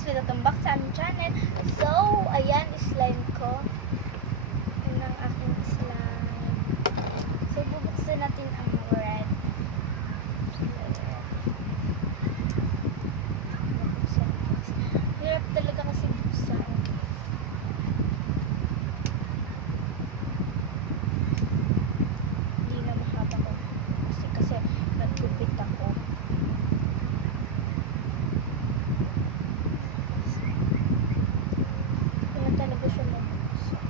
guys, welcome back sa aming channel. So, ayan, slime ko. Yun ang aking slime. So, bubuksan natin ang red. Bubuksan, guys. Hirap talaga kasi buksan. Hindi na mahaba ko. Kasi nagkupit ako. Talaga siya mabuksan.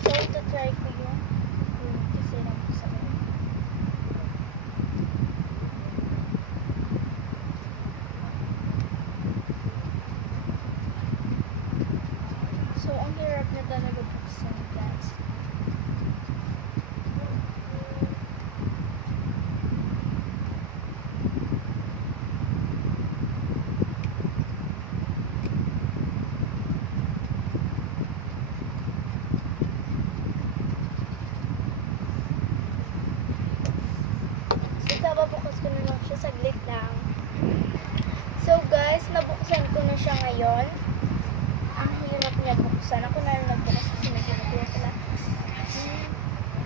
So, ito try ko yung kasi nabuksan ko. So, ang hirap na talaga buksan, guys. Bukas ko na lang siya, saglit lang. So guys, nabuksan ko na siya ngayon. Ang hirap niya buksan. Ako na lang nagbukas kasi medyo nakuha ko na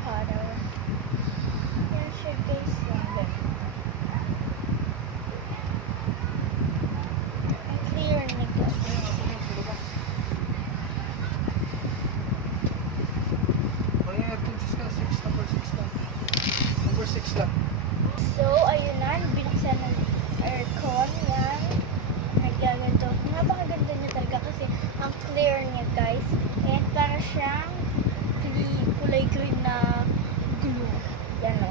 harder. Yan siya guys. Clear na guys. Number 6 lang. So, ayun na, binuksan ng aircon yan. Naggaganto. Napakaganda niya talaga kasi ang clear niya, guys. And para siyang kulay green na glue. Yan o.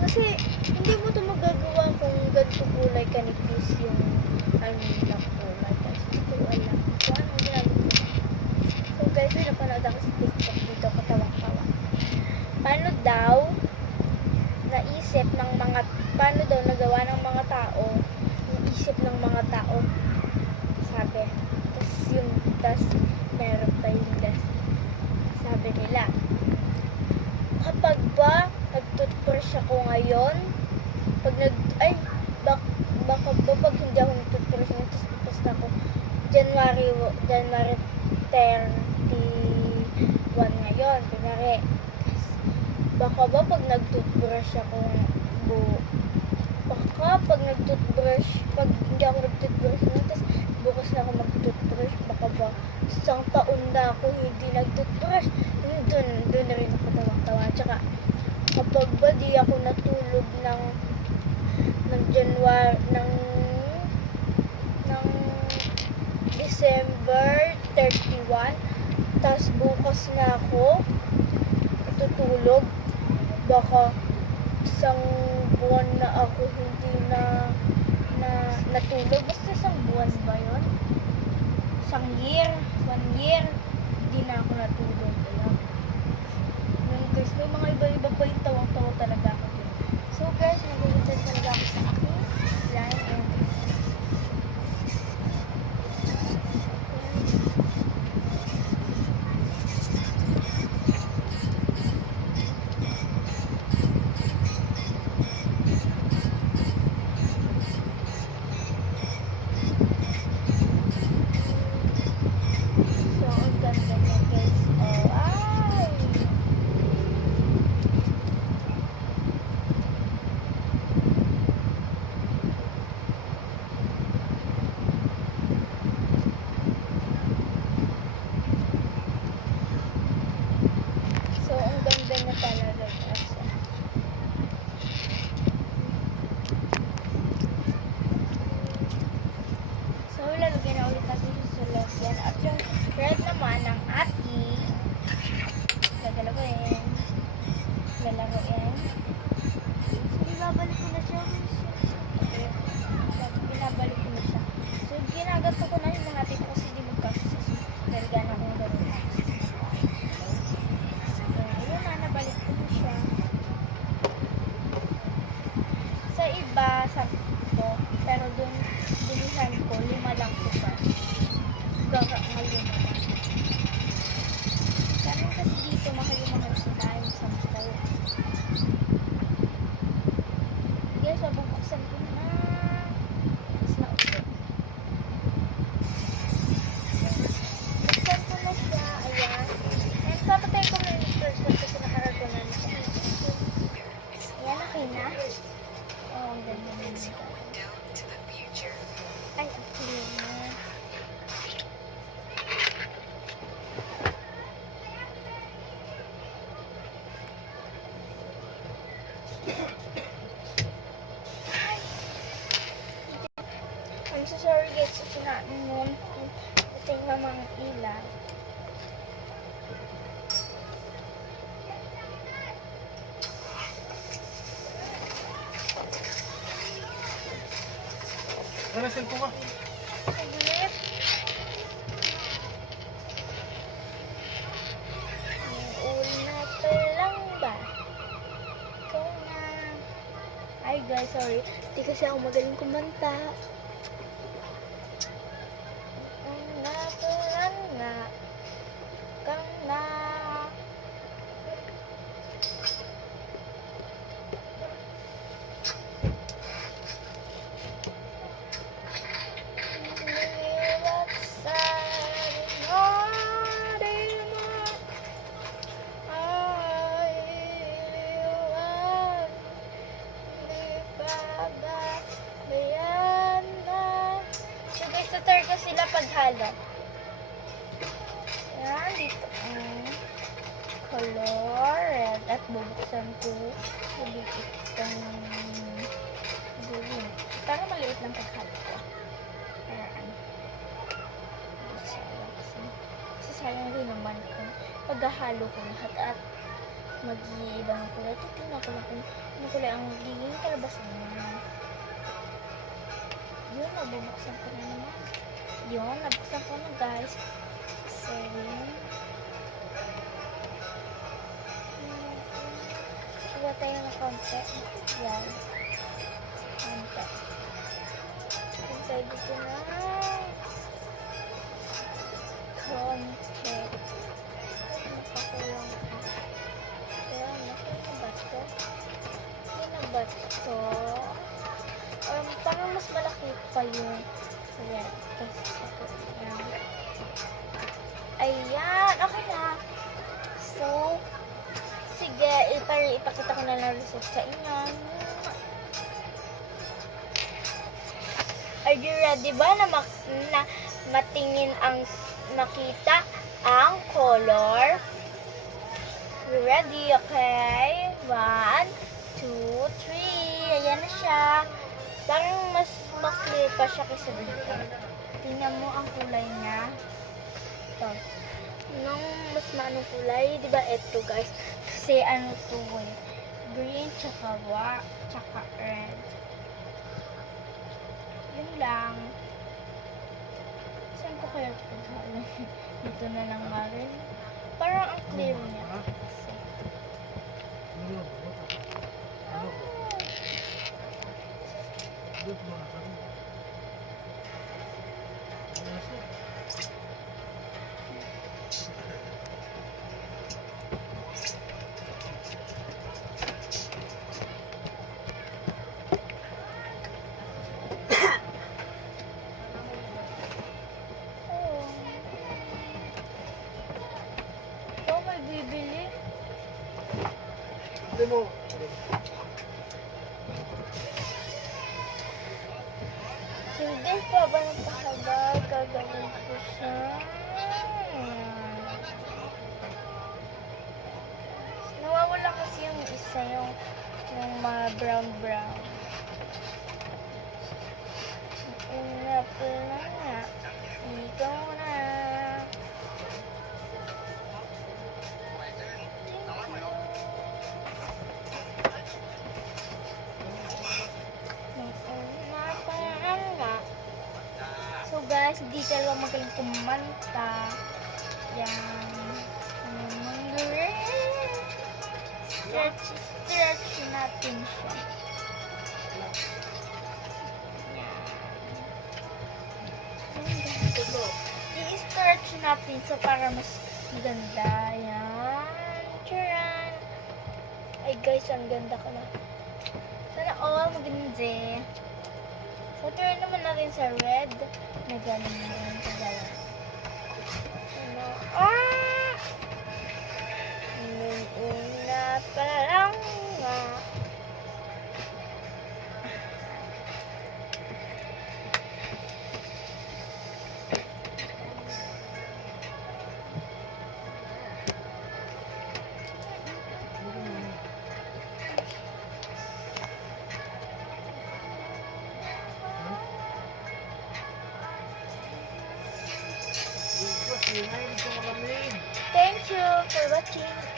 Kasi, hindi mo ito magagawa kung ganito kulay kanipis yung ano na kulay. Guys, hindi ko alam. So, ano ginagawa? So, guys, may napanood ako sa TikTok dito, katawa-tawa. Paano daw naisip ng mga, paano daw nagawa ng mga tao, yung isip ng mga tao, sabi, tas meron tayong gas. Sabi nila, kapag ba nag-toothbrush ako ngayon, baka ba pag hindi ako nag-toothbrush ngayon, tas tapos na ako, January 31 ngayon, kunyari, baka ba pag nag-toothbrush ako pag hindi ako nag-toothbrush tapos bukas na ako mag-toothbrush, baka ba isang taon na ako hindi nag-toothbrush. Doon na rin ako tawang-tawa. Tsaka kapag ba di ako natulog ng January ng December 31 tapos bukas na ako tutulog, baka isang buwan na ako hindi na natulog. Basta isang buwan ba yun? Isang year, 1 year, hindi na ako natulog. Ayan. Guys, may mga iba-iba pa yung tawang-tawa talaga ako din. So guys, nagugutan talaga ako sa aking slime and talaga kasi. So, lalagyan na ulit natin sa lagyan. At yung red naman ng ating gagalaguin. So, binabalik ko na siya. Binabalik ko na siya. So, ginagato ko na yung mga ating kasi di magkakasas. Lalagyan akong gano'n. Sa iba, 10, pero dun dinihan ko, 5 lang po pa. Mahal yung mga. Sabi kasi dito, mahal yung mga slime, 10. Okay na? Oh, ang ganda na It's your window to the future. Ay, ang clear na. I'm so sorry guys, susunaan nun. Ito yung mamang ilaw. Ano cellphone ka? Saglit. Una pa lang ba? Ikaw na. Ay guys, sorry. Hindi kasi ako magaling kumanta. Una pa lang nga. Ikaw na. Liwat sa dinari mo ay iwan, di pababayaan na. So guys, tutor ko sila paghalo. Yan, dito ang color red at bubuksan ko ulit itong green. Para maliit lang paghalo ko. Ayan. Kasi sayang rin naman kung paghahalo ko lahat at mag-iibang kulay. Titignan ko lang kung ano kulay ang magiging kalabasan niya. Yun, nabubuksan ko na naman. Yun, nabuksan ko na guys. So, kuha tayo ng konti. Yan. Konti. Hintay dito na. Konti. Nakakulang ako. Kaya, nakita ba ito? Hindi na ba ito? Parang mas malaki pa yung red. Kasi sa yan. Ayan. Okay na. So, sige. Ipakita ko na lang result sa inyo. Are you ready ba na matingin ang makita ang color? You ready? Okay. 1, 2, 3. Ayan na siya. Parang mas maklear pa siya kaysa dito. Tingnan mo ang kulay niya. Ito. Nung mas maanong kulay, di ba ito guys? Kasi ano to eh. Green tsaka tsaka red. Yun lang. Saan ko kaya ito paghalo? Dito na lang marin. Parang ang clear niya. Kasi. Oh, may bibili. Hindi mo. Hindi pa ba napahaba? Gagawin ko siya. Nawawala kasi yung isa, yung mga brown. Una pa lang nga. Ikaw na. Una pa lang nga. So guys, hindi talaga magaling kumanta. Yan. Stretch natin siya. I-stretch natin siya para mas maganda. Yan. Charan. Ay guys, ang ganda ko na. Sana all maganda. So, turn naman natin sa red. Na ganun naman sa dalawa. Nung una pa lang nga. ingay, gusto malamig. Thank you for watching